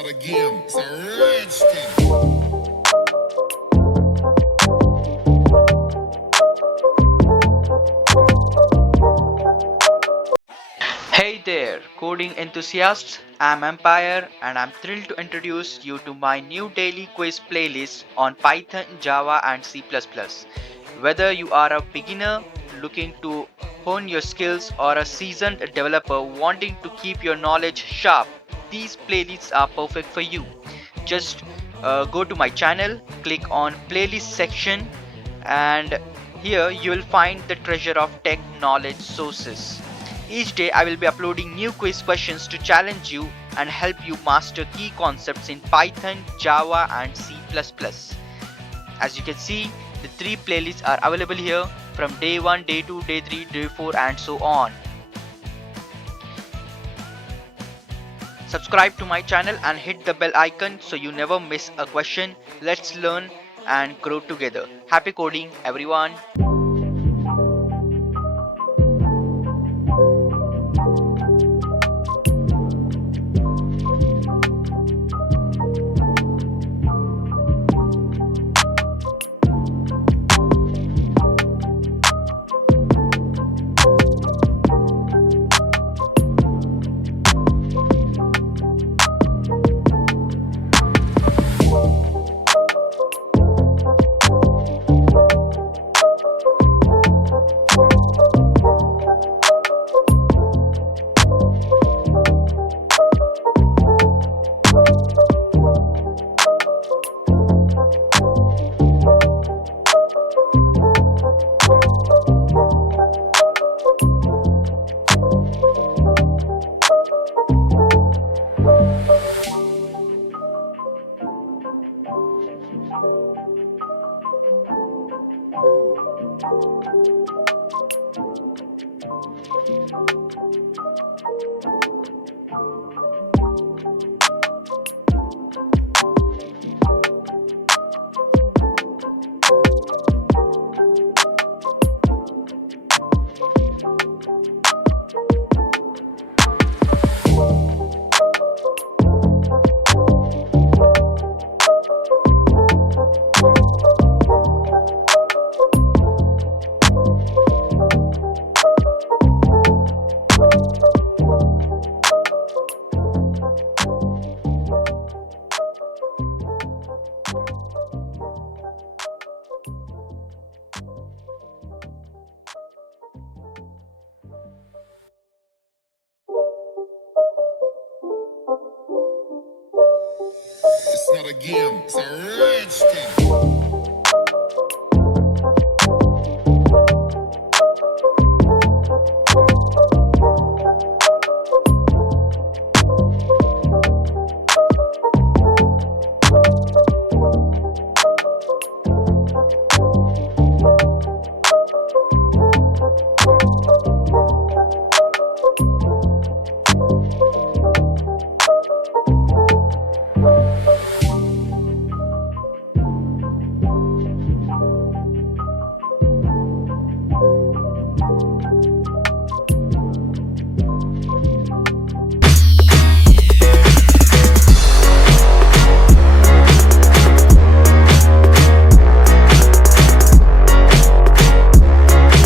not a game, it's a rich thing. Hey there, coding enthusiasts. I'm Ampire and I'm thrilled to introduce you to my new daily quiz playlist on Python, Java, and C. Whether you are a beginner looking to hone your skills or a seasoned developer wanting to keep your knowledge sharp, these playlists are perfect for you. Just go to my channel, click on playlist section, and here you will find the treasure of tech knowledge sources. Each day I will be uploading new quiz questions to challenge you and help you master key concepts in Python, Java, and C. As you can see, the three playlists are available here from day 1, day 2, day 3, day 4, and so on. Subscribe to my channel and hit the bell icon so you never miss a question. Let's learn and grow together. Happy coding, everyone! It's not a game, it's a rich thing.